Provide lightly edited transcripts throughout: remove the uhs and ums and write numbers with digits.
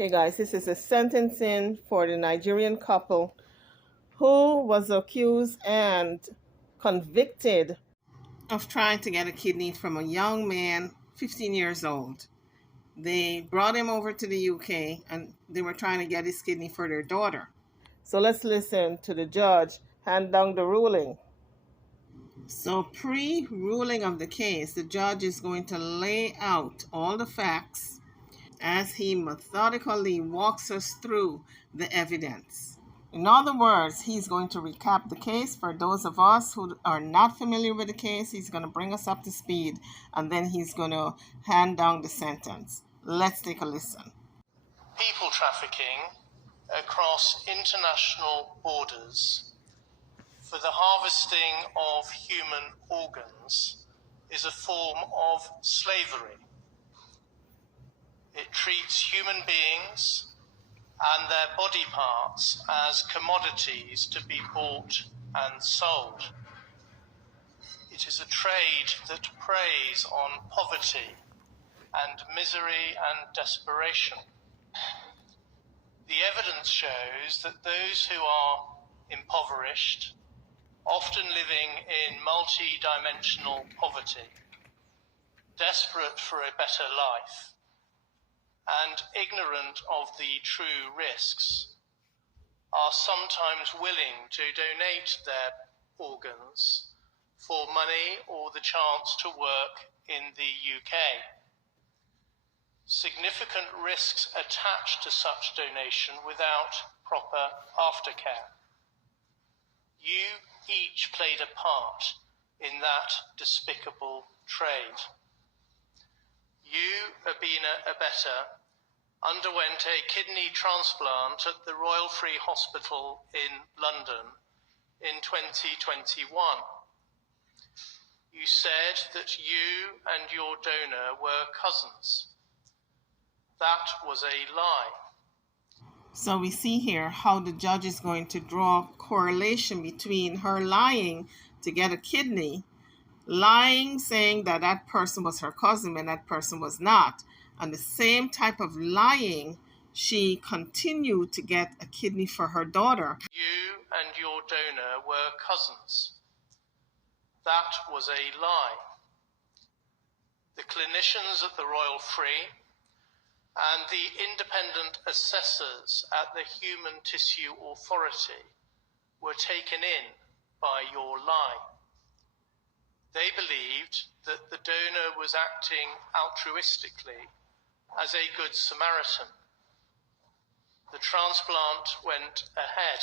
Hey guys, this is a sentencing for the Nigerian couple who was accused and convicted of trying to get a kidney from a young man, 15 years old. They brought him over to the UK and they were trying to get his kidney for their daughter. So let's listen to the judge hand down the ruling. So, pre ruling of the case, the judge is going to lay out all the facts as he methodically walks us through the evidence. In other words, he's going to recap the case for those of us who are not familiar with the case. He's going to bring us up to speed and then he's going to hand down the sentence. Let's take a listen. People trafficking across international borders for the harvesting of human organs is a form of slavery. It treats human beings and their body parts as commodities to be bought and sold. It is a trade that preys on poverty and misery and desperation. The evidence shows that those who are impoverished, often living in multi-dimensional poverty, desperate for a better life, and ignorant of the true risks, are sometimes willing to donate their organs for money or the chance to work in the UK. Significant risks attached to such donation without proper aftercare. You each played a part in that despicable trade. You, Abina Abetta, underwent a kidney transplant at the Royal Free Hospital in London in 2021. You said that you and your donor were cousins. That was a lie. So we see here how the judge is going to draw a correlation between her lying to get a kidney, lying saying that that person was her cousin and that person was not, and the same type of lying she continued to get a kidney for her daughter. You and your donor were cousins. That was a lie. The clinicians at the Royal Free and the independent assessors at the Human Tissue Authority were taken in by your lie. They believed that the donor was acting altruistically as a good Samaritan. The transplant went ahead.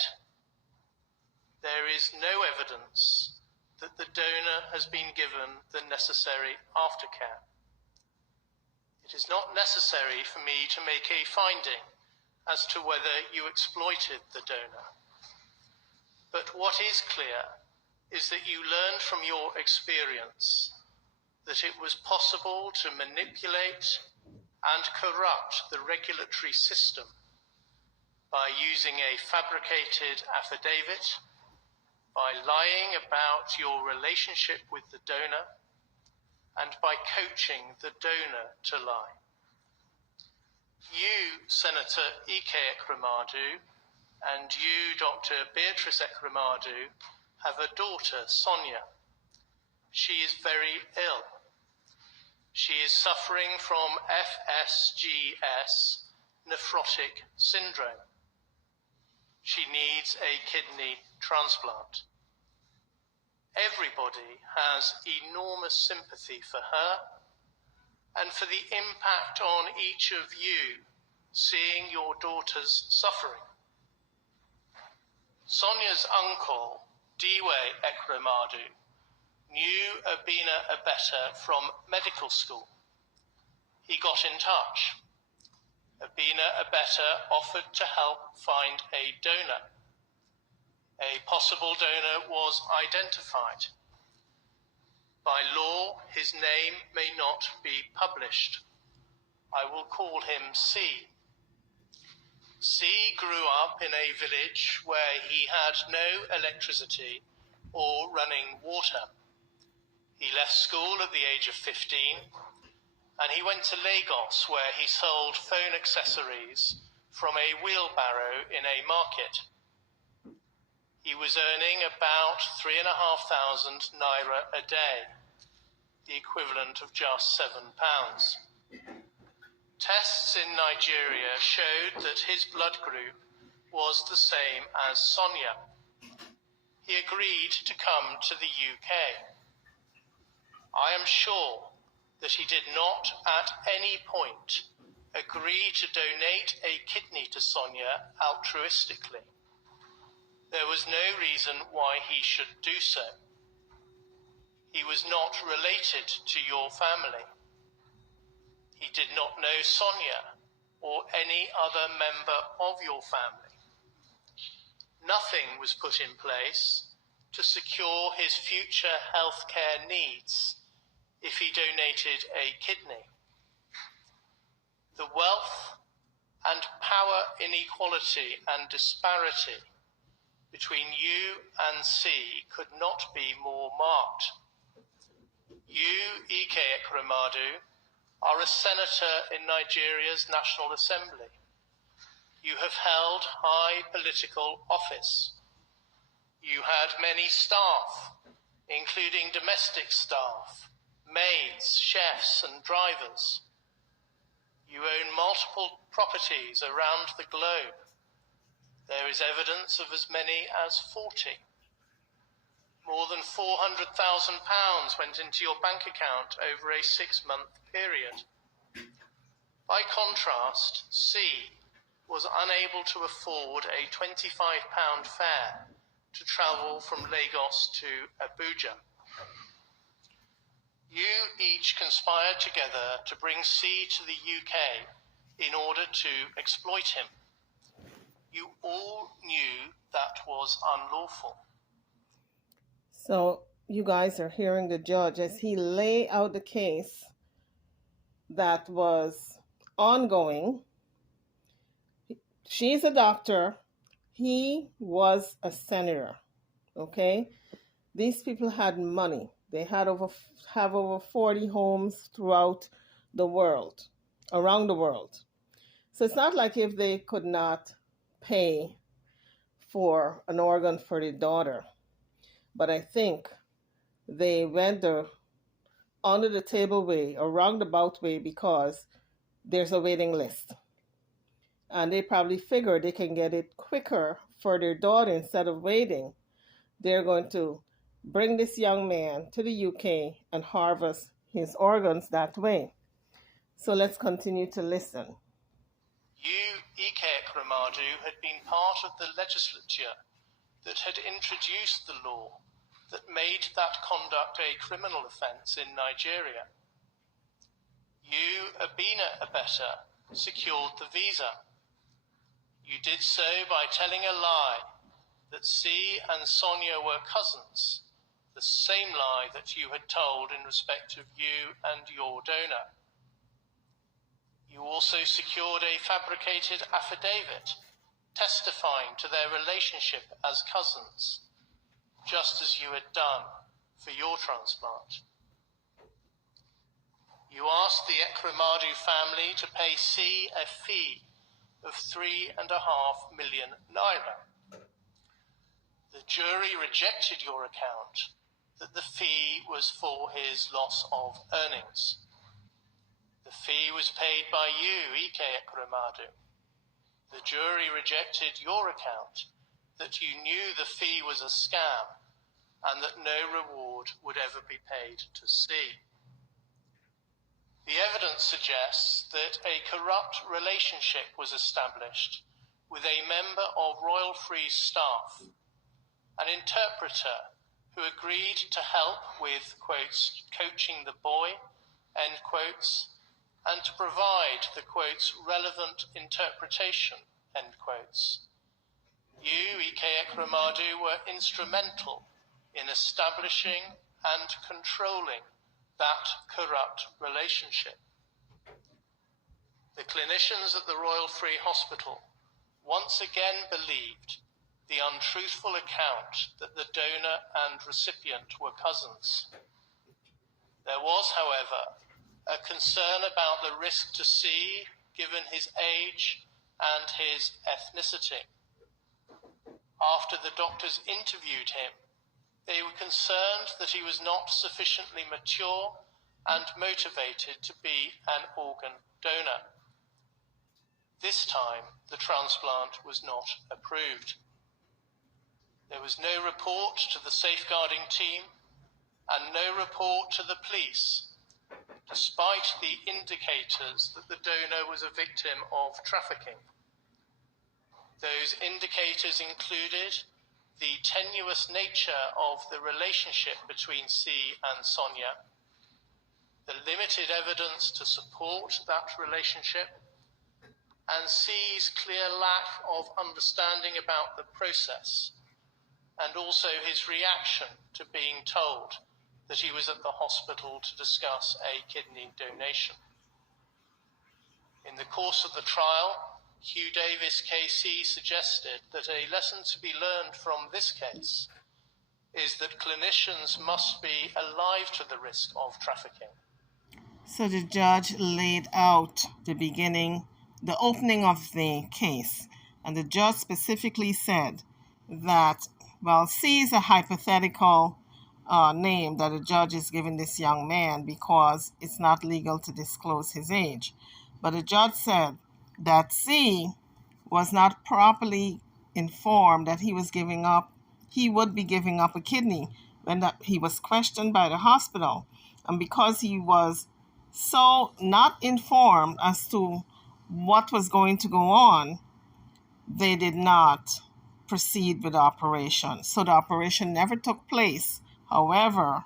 There is no evidence that the donor has been given the necessary aftercare. It is not necessary for me to make a finding as to whether you exploited the donor. But what is clear is that you learned from your experience that it was possible to manipulate and corrupt the regulatory system by using a fabricated affidavit, by lying about your relationship with the donor, and by coaching the donor to lie. You, Senator Ike Ekramadu, and you, Dr. Beatrice Ekramadu, have a daughter, Sonia. She is very ill. She is suffering from FSGS, nephrotic syndrome. She needs a kidney transplant. Everybody has enormous sympathy for her and for the impact on each of you seeing your daughter's suffering. Sonia's uncle, Diwe Ekramadu, knew Abina Abetta from medical school. He got in touch. Abina Abetta offered to help find a donor. A possible donor was identified. By law, his name may not be published. I will call him C. C grew up in a village where he had no electricity or running water. He left school at the age of 15 and he went to Lagos, where he sold phone accessories from a wheelbarrow in a market. He was earning about 3,500 naira a day, the equivalent of just £7. Tests in Nigeria showed that his blood group was the same as Sonia. He agreed to come to the UK. I am sure that he did not at any point agree to donate a kidney to Sonia altruistically. There was no reason why he should do so. He was not related to your family. He did not know Sonia or any other member of your family. Nothing was put in place to secure his future healthcare needs if he donated a kidney. The wealth and power inequality and disparity between you and C could not be more marked. You, Ike Ekremadu, are a senator in Nigeria's National Assembly. You have held high political office. You had many staff, including domestic staff, maids, chefs, and drivers. You own multiple properties around the globe. There is evidence of as many as 40. More than £400,000 went into your bank account over a 6-month period. By contrast, C was unable to afford a £25 fare to travel from Lagos to Abuja. You each conspired together to bring C to the UK in order to exploit him. You all knew that was unlawful. So you guys are hearing the judge as he lay out the case that was ongoing. She's a doctor. He was a senator. Okay? These people had money. They have over 40 homes throughout the world, around the world. So it's not like if they could not pay for an organ for their daughter. But I think they went the under the table way or roundabout way because there's a waiting list. And they probably figure they can get it quicker for their daughter instead of waiting. They're going to bring this young man to the UK and harvest his organs that way. So let's continue to listen. You, Ike Ekremadu, had been part of the legislature that had introduced the law that made that conduct a criminal offence in Nigeria. You, Abina Abeta, secured the visa. You did so by telling a lie that C and Sonia were cousins, the same lie that you had told in respect of you and your donor. You also secured a fabricated affidavit testifying to their relationship as cousins, just as you had done for your transplant. You asked the Ekremadu family to pay C a fee of 3.5 million naira. The jury rejected your account that the fee was for his loss of earnings. The fee was paid by you, Ike Ekremadu. The jury rejected your account that you knew the fee was a scam and that no reward would ever be paid to C. The evidence suggests that a corrupt relationship was established with a member of Royal Free's staff, an interpreter who agreed to help with, quotes, coaching the boy, end quotes, and to provide the, quotes, relevant interpretation, end quotes. You, Ike Ekremadu, were instrumental in establishing and controlling that corrupt relationship. The clinicians at the Royal Free Hospital once again believed the untruthful account that the donor and recipient were cousins. There was, however, a concern about the risk to C given his age and his ethnicity. After the doctors interviewed him, they were concerned that he was not sufficiently mature and motivated to be an organ donor. This time, the transplant was not approved. There was no report to the safeguarding team and no report to the police, despite the indicators that the donor was a victim of trafficking. Those indicators included the tenuous nature of the relationship between C and Sonia, the limited evidence to support that relationship, and C's clear lack of understanding about the process, and also his reaction to being told that he was at the hospital to discuss a kidney donation. In the course of the trial, Hugh Davis KC suggested that a lesson to be learned from this case is that clinicians must be alive to the risk of trafficking. So the judge laid out the opening of the case, and the judge specifically said that, well, C is a hypothetical name that a judge is giving this young man because it's not legal to disclose his age. But the judge said that C was not properly informed that he would be giving up a kidney when he was questioned by the hospital. And because he was so not informed as to what was going to go on, they did not proceed with the operation. So the operation never took place. However,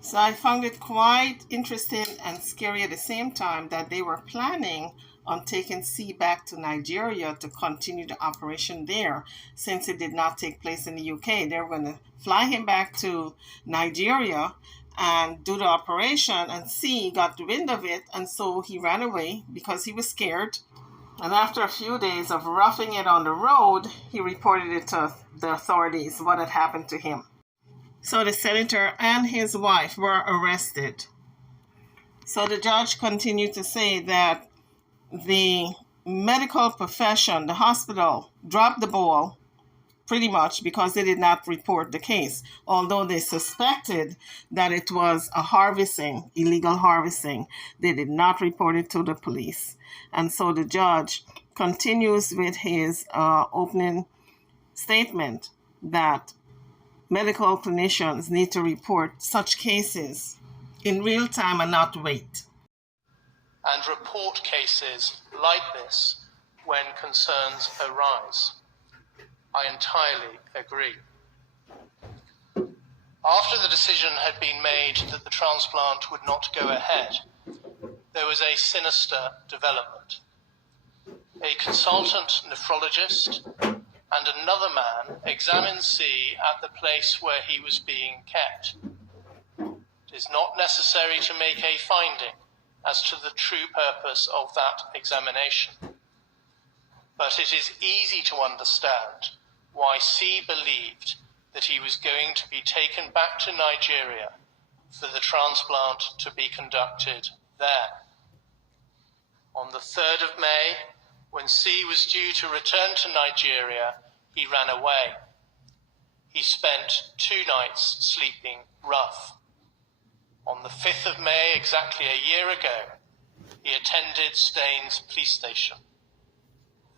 so I found it quite interesting and scary at the same time that they were planning on taking C back to Nigeria to continue the operation there, since it did not take place in the UK. They were going to fly him back to Nigeria and do the operation, and C got the wind of it, and so he ran away because he was scared. And after a few days of roughing it on the road, he reported it to the authorities what had happened to him. So the senator and his wife were arrested. So the judge continued to say that the medical profession, the hospital, dropped the ball pretty much because they did not report the case, although they suspected that it was illegal harvesting. They did not report it to the police. And so the judge continues with his opening statement that medical clinicians need to report such cases in real time and not wait. And report cases like this when concerns arise. I entirely agree. After the decision had been made that the transplant would not go ahead, there was a sinister development. A consultant nephrologist and another man examined C at the place where he was being kept. It is not necessary to make a finding as to the true purpose of that examination, but it is easy to understand why C believed that he was going to be taken back to Nigeria for the transplant to be conducted there. On the 3rd of May, when C was due to return to Nigeria, he ran away. He spent 2 nights sleeping rough. On the 5th of May, exactly a year ago, he attended Staines police station.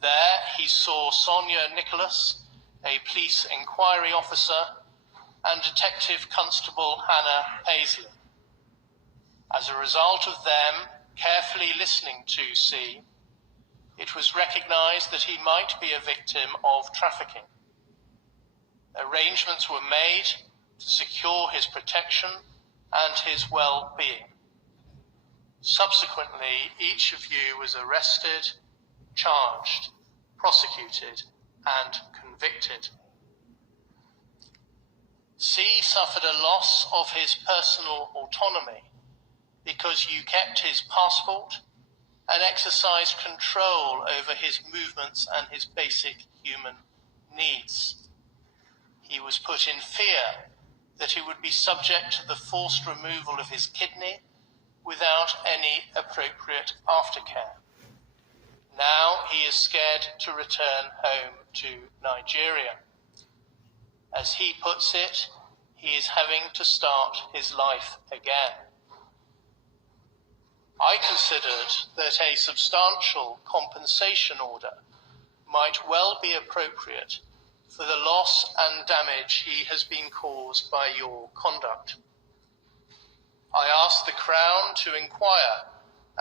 There he saw Sonia Nicholas, a police inquiry officer, and Detective Constable Hannah Paisley. As a result of them carefully listening to C, it was recognized that he might be a victim of trafficking. Arrangements were made to secure his protection and his well-being. Subsequently, each of you was arrested, charged, prosecuted, and convicted. C suffered a loss of his personal autonomy because you kept his passport and exercised control over his movements and his basic human needs. He was put in fear that he would be subject to the forced removal of his kidney without any appropriate aftercare. Now he is scared to return home to Nigeria. As he puts it, he is having to start his life again. I considered that a substantial compensation order might well be appropriate for the loss and damage he has been caused by your conduct. I asked the Crown to inquire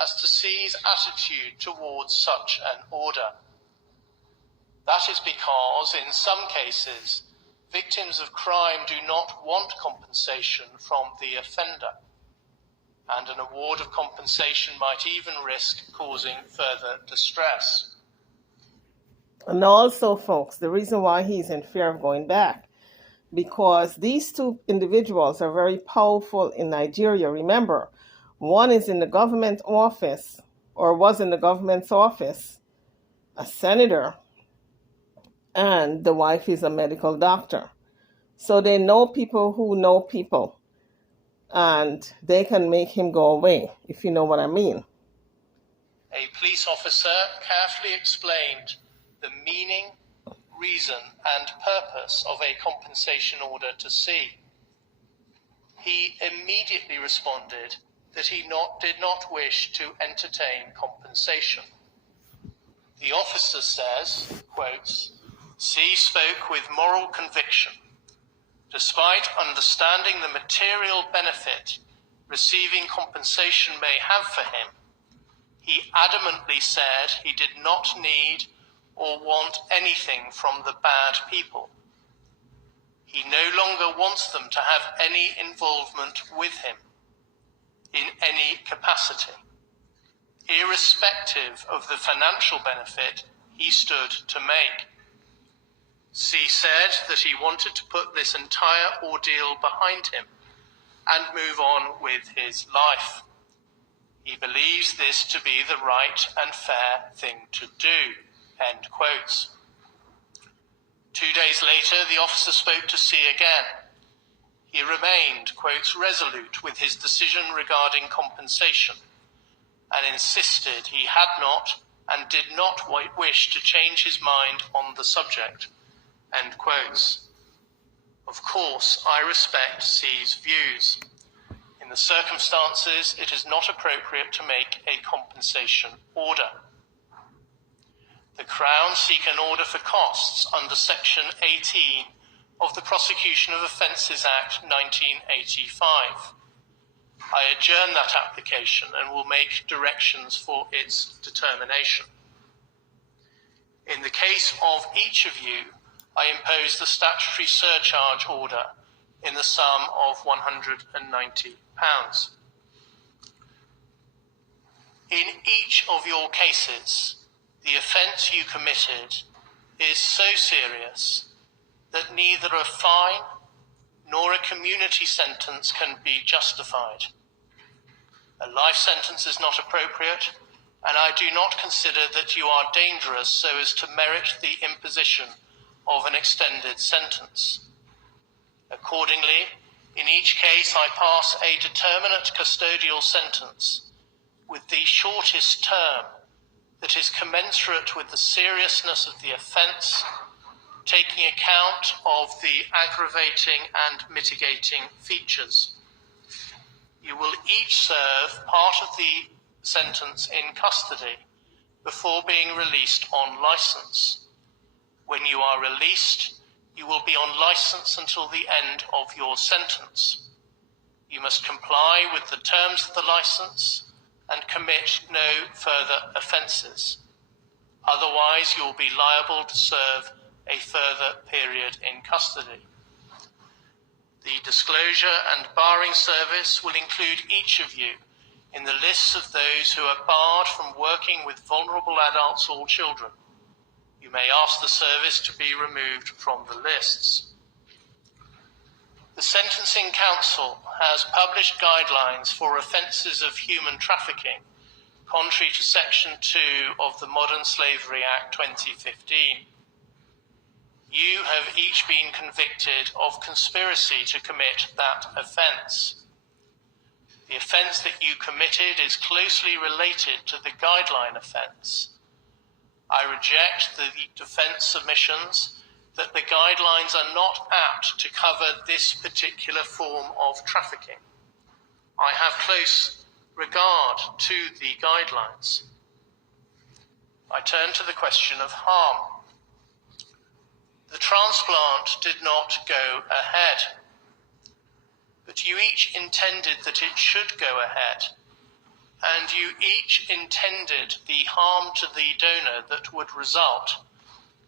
as to C's attitude towards such an order. That is because, in some cases, victims of crime do not want compensation from the offender, and an award of compensation might even risk causing further distress. And also, folks, the reason why he's in fear of going back, because these two individuals are very powerful in Nigeria. Remember, one is in the government office, or was in the government's office, a senator, and the wife is a medical doctor. So they know people who know people, and they can make him go away, if you know what I mean. A police officer carefully explained the meaning, reason, and purpose of a compensation order to C. He immediately responded that he did not wish to entertain compensation. The officer says, quotes, C spoke with moral conviction. Despite understanding the material benefit receiving compensation may have for him, he adamantly said he did not need or want anything from the bad people. He no longer wants them to have any involvement with him in any capacity, irrespective of the financial benefit he stood to make. C said that he wanted to put this entire ordeal behind him and move on with his life. He believes this to be the right and fair thing to do. End quotes. 2 days later, the officer spoke to C again. He remained, quotes, resolute with his decision regarding compensation and insisted he had not and did not wish to change his mind on the subject. End quotes. Of course, I respect C's views. In the circumstances, it is not appropriate to make a compensation order. The Crown seek an order for costs under Section 18 of the Prosecution of Offences Act 1985. I adjourn that application and will make directions for its determination. In the case of each of you, I impose the statutory surcharge order in the sum of £190. In each of your cases, the offence you committed is so serious that neither a fine nor a community sentence can be justified. A life sentence is not appropriate, and I do not consider that you are dangerous so as to merit the imposition of an extended sentence. Accordingly, in each case I pass a determinate custodial sentence with the shortest term that is commensurate with the seriousness of the offence, taking account of the aggravating and mitigating features. You will each serve part of the sentence in custody before being released on licence. When you are released, you will be on licence until the end of your sentence. You must comply with the terms of the licence and commit no further offences. Otherwise, you will be liable to serve a further period in custody. The disclosure and barring service will include each of you in the lists of those who are barred from working with vulnerable adults or children. You may ask the service to be removed from the lists. The Sentencing Council has published guidelines for offences of human trafficking, contrary to Section 2 of the Modern Slavery Act 2015. You have each been convicted of conspiracy to commit that offence. The offence that you committed is closely related to the guideline offence. I reject the defence submissions that the guidelines are not apt to cover this particular form of trafficking. I have close regard to the guidelines. I turn to the question of harm. The transplant did not go ahead, but you each intended that it should go ahead, and you each intended the harm to the donor that would result,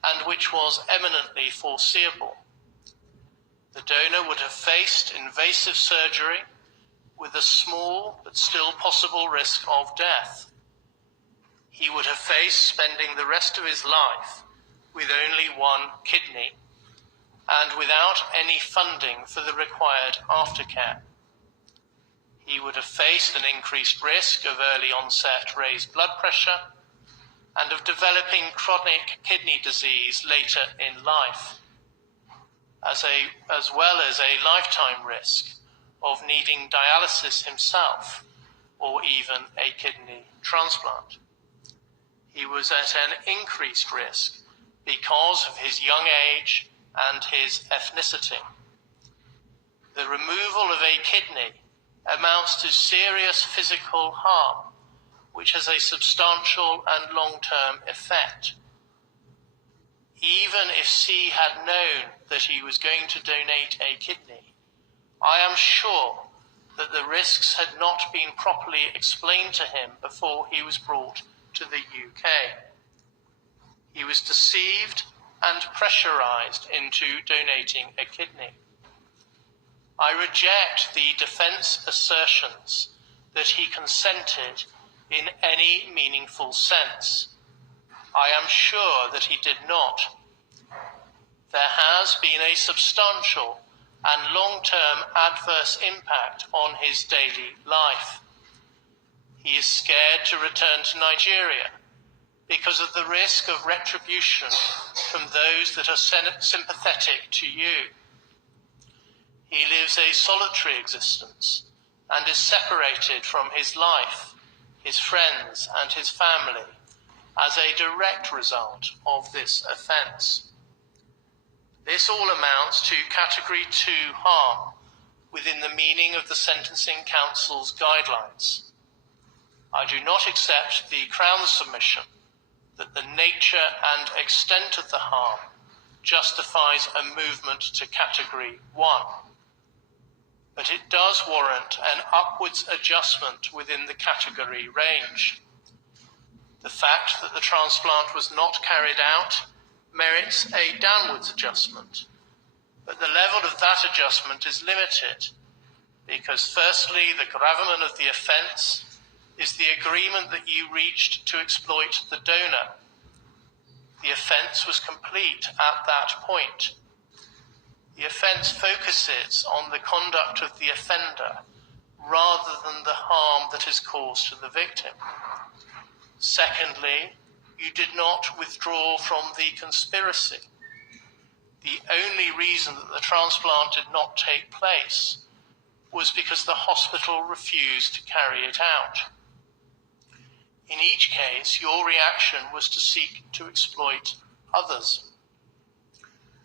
and which was eminently foreseeable. The donor would have faced invasive surgery with a small but still possible risk of death. He would have faced spending the rest of his life with only one kidney and without any funding for the required aftercare. He would have faced an increased risk of early onset raised blood pressure and of developing chronic kidney disease later in life, as well as a lifetime risk of needing dialysis himself or even a kidney transplant. He was at an increased risk because of his young age and his ethnicity. The removal of a kidney amounts to serious physical harm, which has a substantial and long-term effect. Even if C had known that he was going to donate a kidney, I am sure that the risks had not been properly explained to him before he was brought to the UK. He was deceived and pressurized into donating a kidney. I reject the defense assertions that he consented in any meaningful sense. I am sure that he did not. There has been a substantial and long-term adverse impact on his daily life. He is scared to return to Nigeria because of the risk of retribution from those that are sympathetic to you. He lives a solitary existence and is separated from his life, his friends, and his family as a direct result of this offence. This all amounts to Category 2 harm within the meaning of the Sentencing Council's guidelines. I do not accept the Crown's submission that the nature and extent of the harm justifies a movement to Category 1. But it does warrant an upwards adjustment within the category range. The fact that the transplant was not carried out merits a downwards adjustment, but the level of that adjustment is limited because, firstly, the gravamen of the offence is the agreement that you reached to exploit the donor. The offence was complete at that point. The offence focuses on the conduct of the offender rather than the harm that is caused to the victim. Secondly, you did not withdraw from the conspiracy. The only reason that the transplant did not take place was because the hospital refused to carry it out. In each case, your reaction was to seek to exploit others.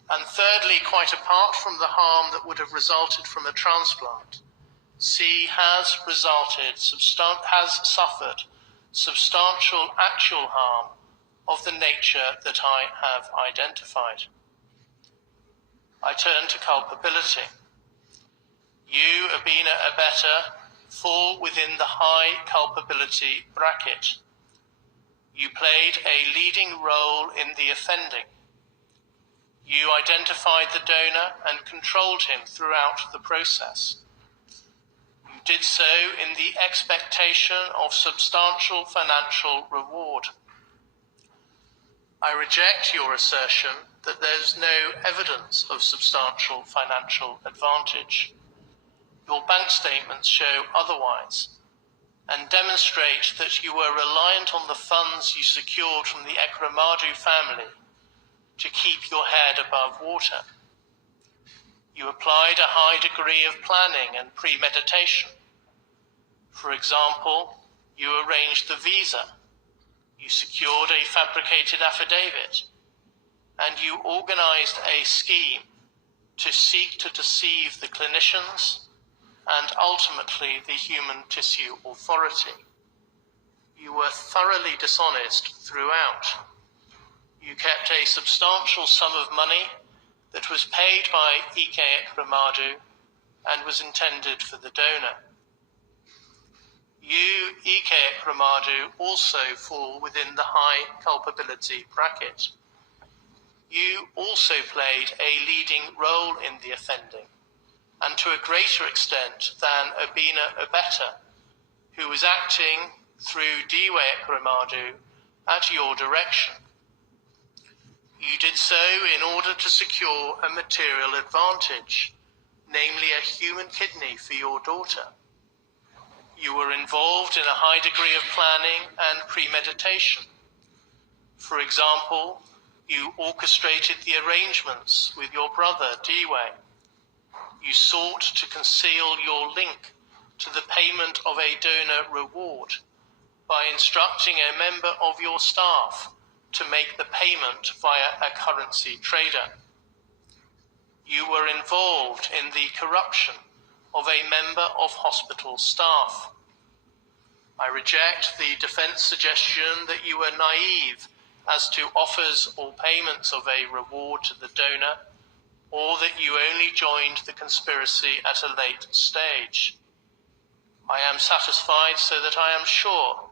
And thirdly, quite apart from the harm that would have resulted from a transplant, C has suffered substantial actual harm of the nature that I have identified. I turn to culpability. You, Abina Abeta, fall within the high culpability bracket. You played a leading role in the offending. You identified the donor and controlled him throughout the process. You did so in the expectation of substantial financial reward. I reject your assertion that there's no evidence of substantial financial advantage. Your bank statements show otherwise and demonstrate that you were reliant on the funds you secured from the Ekramadu family to keep your head above water. You applied a high degree of planning and premeditation. For example, you arranged the visa, you secured a fabricated affidavit, and you organized a scheme to seek to deceive the clinicians and ultimately the human tissue authority. You were thoroughly dishonest throughout. You kept a substantial sum of money that was paid by Ike Ekweremadu and was intended for the donor. You, Ike Ekweremadu, also fall within the high culpability bracket. You also played a leading role in the offending, and to a greater extent than Obina Obeta, who was acting through Diwe Ekweremadu at your direction. You did so in order to secure a material advantage, namely a human kidney for your daughter. You were involved in a high degree of planning and premeditation. For example, you orchestrated the arrangements with your brother, Diwe. You sought to conceal your link to the payment of a donor reward by instructing a member of your staff to make the payment via a currency trader. You were involved in the corruption of a member of hospital staff. I reject the defense suggestion that you were naive as to offers or payments of a reward to the donor, or that you only joined the conspiracy at a late stage. I am satisfied so that I am sure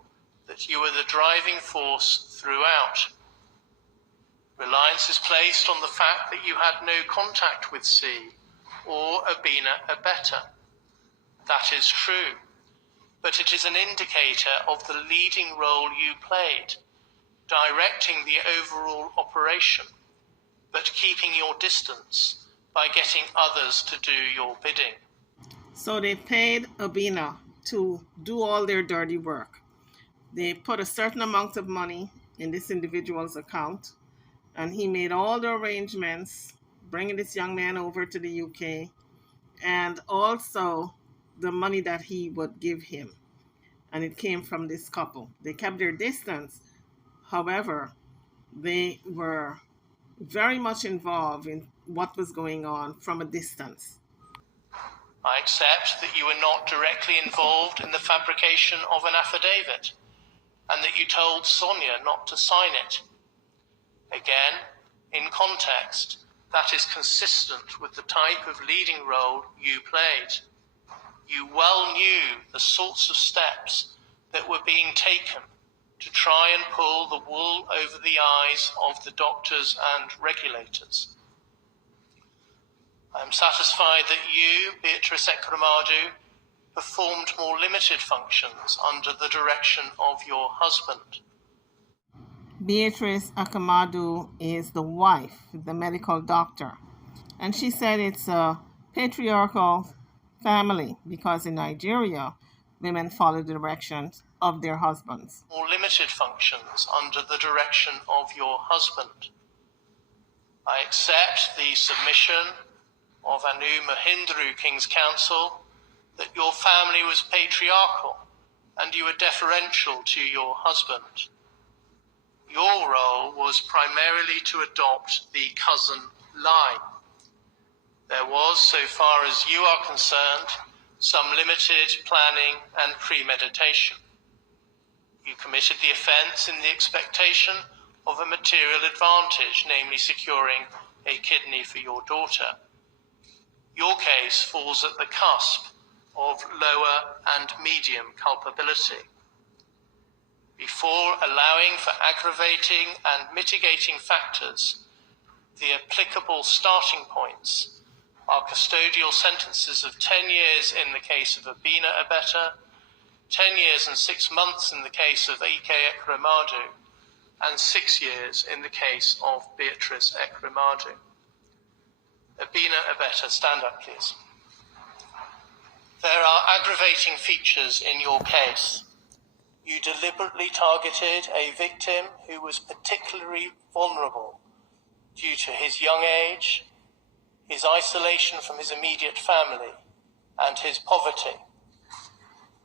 that you were the driving force throughout. Reliance is placed on the fact that you had no contact with C or Obina Obeta. That is true, but it is an indicator of the leading role you played, directing the overall operation, but keeping your distance by getting others to do your bidding. So they paid Obina to do all their dirty work. They put a certain amount of money in this individual's account, and he made all the arrangements, bringing this young man over to the UK, and also the money that he would give him. And it came from this couple. They kept their distance. However, they were very much involved in what was going on from a distance. I accept that you were not directly involved in the fabrication of an affidavit, and that you told Sonia not to sign it. Again, in context, that is consistent with the type of leading role you played. You well knew the sorts of steps that were being taken to try and pull the wool over the eyes of the doctors and regulators. I am satisfied that you, Beatrice Ekweremadu, performed more limited functions under the direction of your husband. Beatrice Ekweremadu is the wife, the medical doctor. And she said it's a patriarchal family because in Nigeria, women follow the directions of their husbands. More limited functions under the direction of your husband. I accept the submission of Anu Mahindru King's Council that your family was patriarchal and you were deferential to your husband. Your role was primarily to adopt the cousin line. There was, so far as you are concerned, some limited planning and premeditation. You committed the offence in the expectation of a material advantage, namely securing a kidney for your daughter. Your case falls at the cusp of lower and medium culpability. Before allowing for aggravating and mitigating factors, the applicable starting points are custodial sentences of 10 years in the case of Obina Obeta, 10 years and 6 months in the case of Ike Ekweremadu, and 6 years in the case of Beatrice Ekweremadu. Obina Obeta, stand up, please. There are aggravating features in your case. You deliberately targeted a victim who was particularly vulnerable due to his young age, his isolation from his immediate family, and his poverty.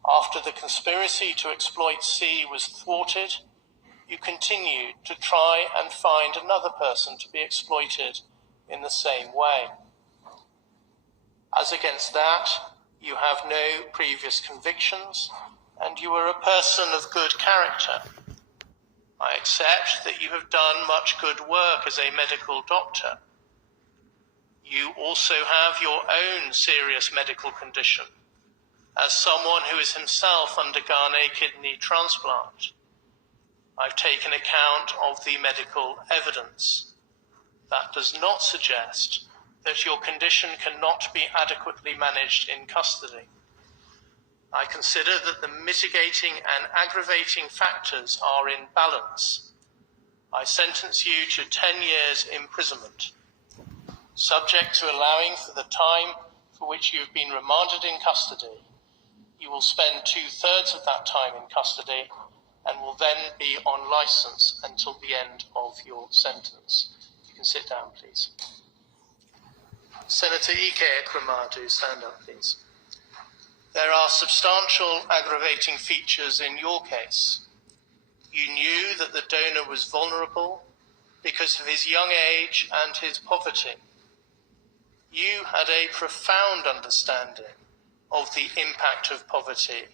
After the conspiracy to exploit C was thwarted, you continued to try and find another person to be exploited in the same way. As against that, you have no previous convictions, and you are a person of good character. I accept that you have done much good work as a medical doctor. You also have your own serious medical condition, as someone who has himself undergone a kidney transplant. I've taken account of the medical evidence. That does not suggest that your condition cannot be adequately managed in custody. I consider that the mitigating and aggravating factors are in balance. I sentence you to 10 years imprisonment, subject to allowing for the time for which you have been remanded in custody. You will spend 2/3 of that time in custody and will then be on license until the end of your sentence. You can sit down, please. Senator Ike Ekwemadu, stand up, please. There are substantial aggravating features in your case. You knew that the donor was vulnerable because of his young age and his poverty. You had a profound understanding of the impact of poverty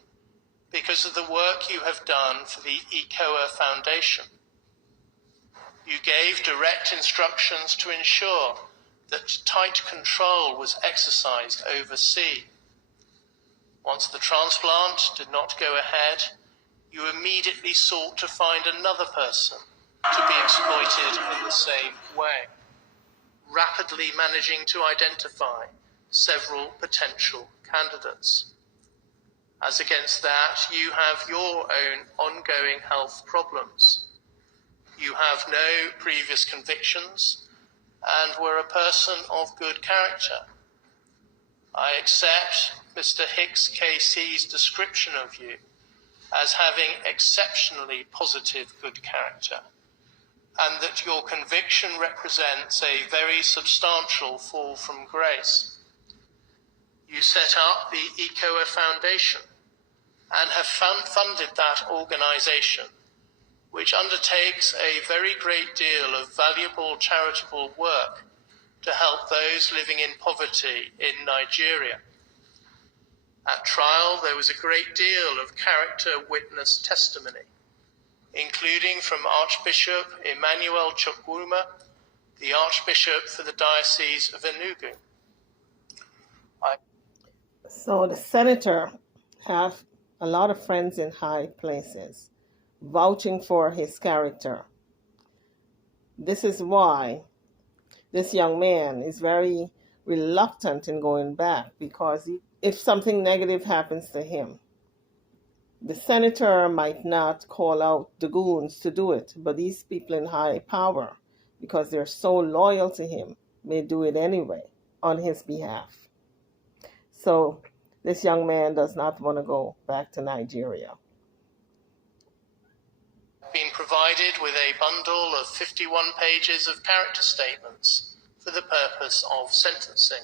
because of the work you have done for the ECOA Foundation. You gave direct instructions to ensure that tight control was exercised over C. Once the transplant did not go ahead, you immediately sought to find another person to be exploited in the same way, rapidly managing to identify several potential candidates. As against that, you have your own ongoing health problems. You have no previous convictions and were a person of good character. I accept Mr. Hicks KC's description of you as having exceptionally positive good character, and that your conviction represents a very substantial fall from grace. You set up the ECOA Foundation and have funded that organization, which undertakes a very great deal of valuable charitable work to help those living in poverty in Nigeria. At trial, there was a great deal of character witness testimony, including from Archbishop Emmanuel Chukwuma, the Archbishop for the Diocese of Enugu. So the senator have a lot of friends in high places, vouching for his character. This is why this young man is very reluctant in going back, because if something negative happens to him, the senator might not call out the goons to do it, but these people in high power, because they're so loyal to him, may do it anyway on his behalf. So this young man does not want to go back to Nigeria. Been provided with a bundle of 51 pages of character statements for the purpose of sentencing.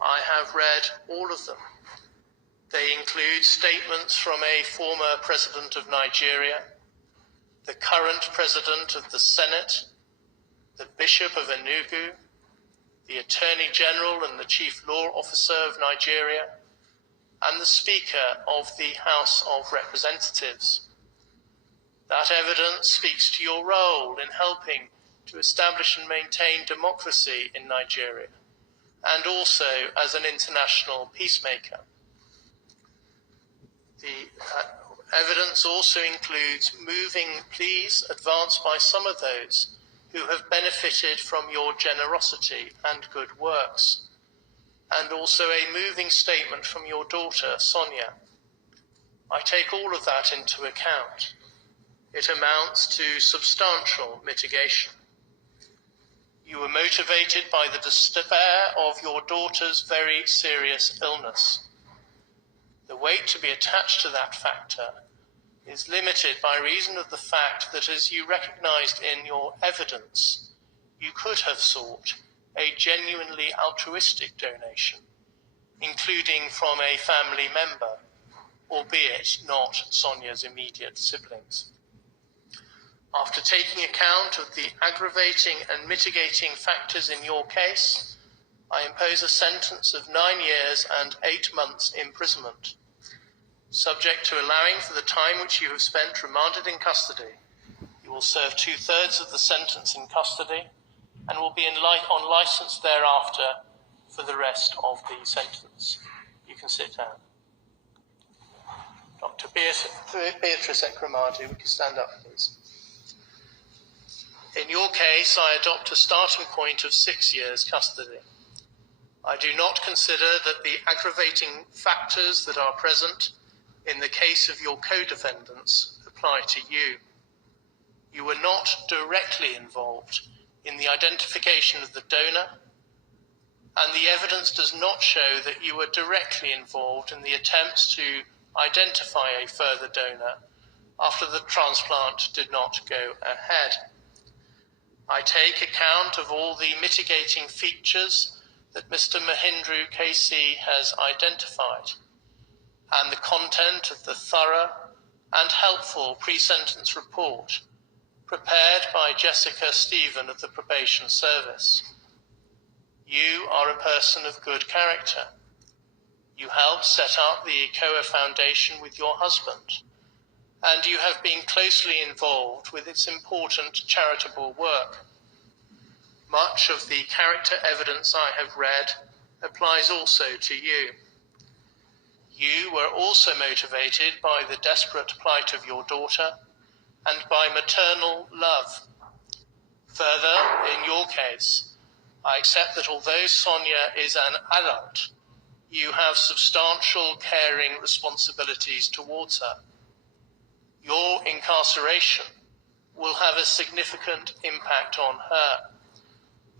I have read all of them. They include statements from a former president of Nigeria, the current president of the Senate, the Bishop of Enugu, the Attorney General and the Chief Law Officer of Nigeria, and the Speaker of the House of Representatives. That evidence speaks to your role in helping to establish and maintain democracy in Nigeria, and also as an international peacemaker. The evidence also includes moving pleas advanced by some of those who have benefited from your generosity and good works, and also a moving statement from your daughter, Sonia. I take all of that into account. It amounts to substantial mitigation. You were motivated by the despair of your daughter's very serious illness. The weight to be attached to that factor is limited by reason of the fact that, as you recognized in your evidence, you could have sought a genuinely altruistic donation, including from a family member, albeit not Sonia's immediate siblings. After taking account of the aggravating and mitigating factors in your case, I impose a sentence of 9 years and 8 months imprisonment, subject to allowing for the time which you have spent remanded in custody. You will serve 2/3 of the sentence in custody and will be on license thereafter for the rest of the sentence. You can sit down. Dr. Beatrice Ekremadu, we can stand up, please. In your case, I adopt a starting point of 6 years custody. I do not consider that the aggravating factors that are present in the case of your co-defendants apply to you. You were not directly involved in the identification of the donor, and the evidence does not show that you were directly involved in the attempts to identify a further donor after the transplant did not go ahead. I take account of all the mitigating features that Mr. Mahindra KC has identified and the content of the thorough and helpful pre-sentence report prepared by Jessica Stephen of the Probation Service. You are a person of good character. You helped set up the ECOA Foundation with your husband, and you have been closely involved with its important charitable work. Much of the character evidence I have read applies also to you. You were also motivated by the desperate plight of your daughter and by maternal love. Further, in your case, I accept that although Sonia is an adult, you have substantial caring responsibilities towards her. Your incarceration will have a significant impact on her,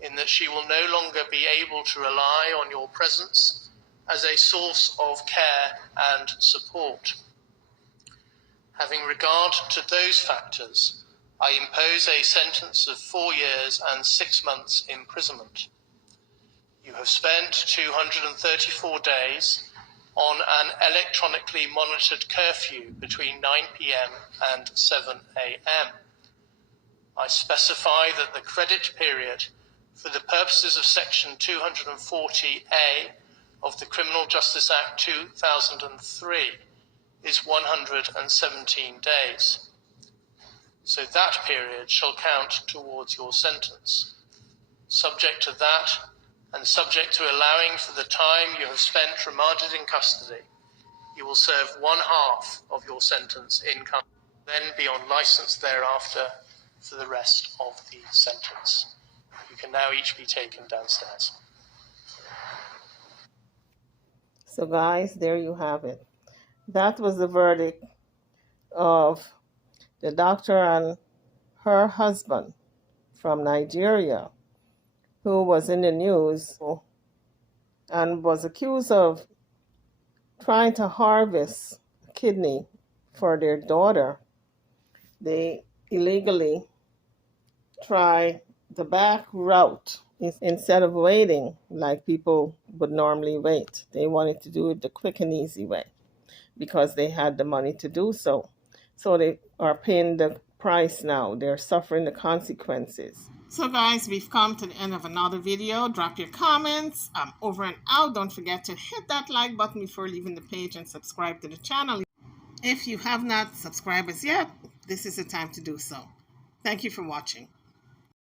in that she will no longer be able to rely on your presence as a source of care and support. Having regard to those factors, I impose a sentence of 4 years and 6 months imprisonment. You have spent 234 days on an electronically monitored curfew between 9 p.m. and 7 a.m. I specify that the credit period for the purposes of Section 240A of the Criminal Justice Act 2003 is 117 days. So that period shall count towards your sentence. Subject to that, and subject to allowing for the time you have spent remanded in custody, you will serve 1/2 of your sentence in custody, then be on license thereafter for the rest of the sentence. You can now each be taken downstairs. So guys, there you have it. That was the verdict of the doctor and her husband from Nigeria, who was in the news and was accused of trying to harvest a kidney for their daughter. They illegally tried the back route instead of waiting like people would normally wait. They wanted to do it the quick and easy way because they had the money to do so. So they are paying the price now. They're suffering the consequences. So guys, we've come to the end of another video. Drop your comments. I'm over and out. Don't forget to hit that like button before leaving the page and subscribe to the channel. If you have not subscribed as yet, this is the time to do so. Thank you for watching.